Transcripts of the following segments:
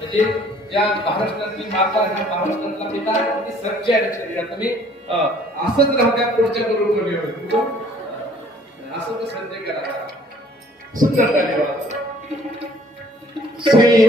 म्हणजे या महाराष्ट्रातली माता ह्या महाराष्ट्रातला पिता ती सज्ज आहे शरीरात तुम्ही असंच राहू द्या पुढच्या बरोबर कमी होईल. असं तर संजय करा. सुंदर धन्यवाद. श्री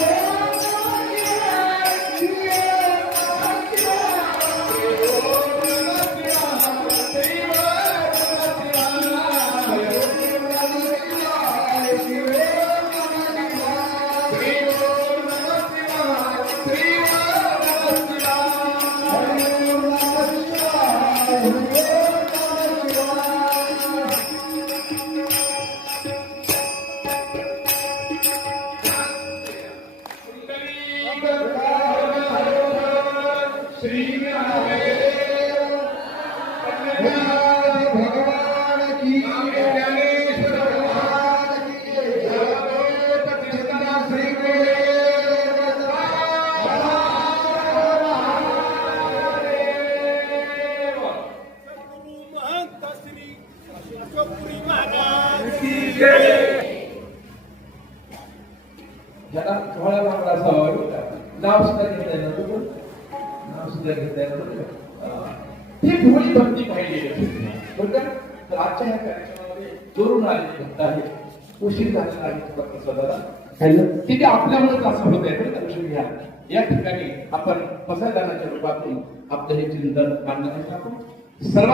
श्री भगवान की ज्ञानेश्वर भगवान की श्री महंत श्री अशोकपुरी महाराज ज्याला थोडा लांबला असावा नाव सुद्धा घेता येणार नाव सुद्धा घेता बरोबर थोडी भक्ती पाहिजे बरं का? तर आजच्या ह्या कार्यक्रमामध्ये जोरून आलेले भक्त आहेत उशीर झालेला आहे थोडा प्रसादाला हॅलो. तिथे आपल्यामुळेच असं होत आहे बरं का? लक्षात घ्या या ठिकाणी आपण पसायदानाच्या रूपातून आपलं हे चिंतन मांडण्यासाठी आपण सर्व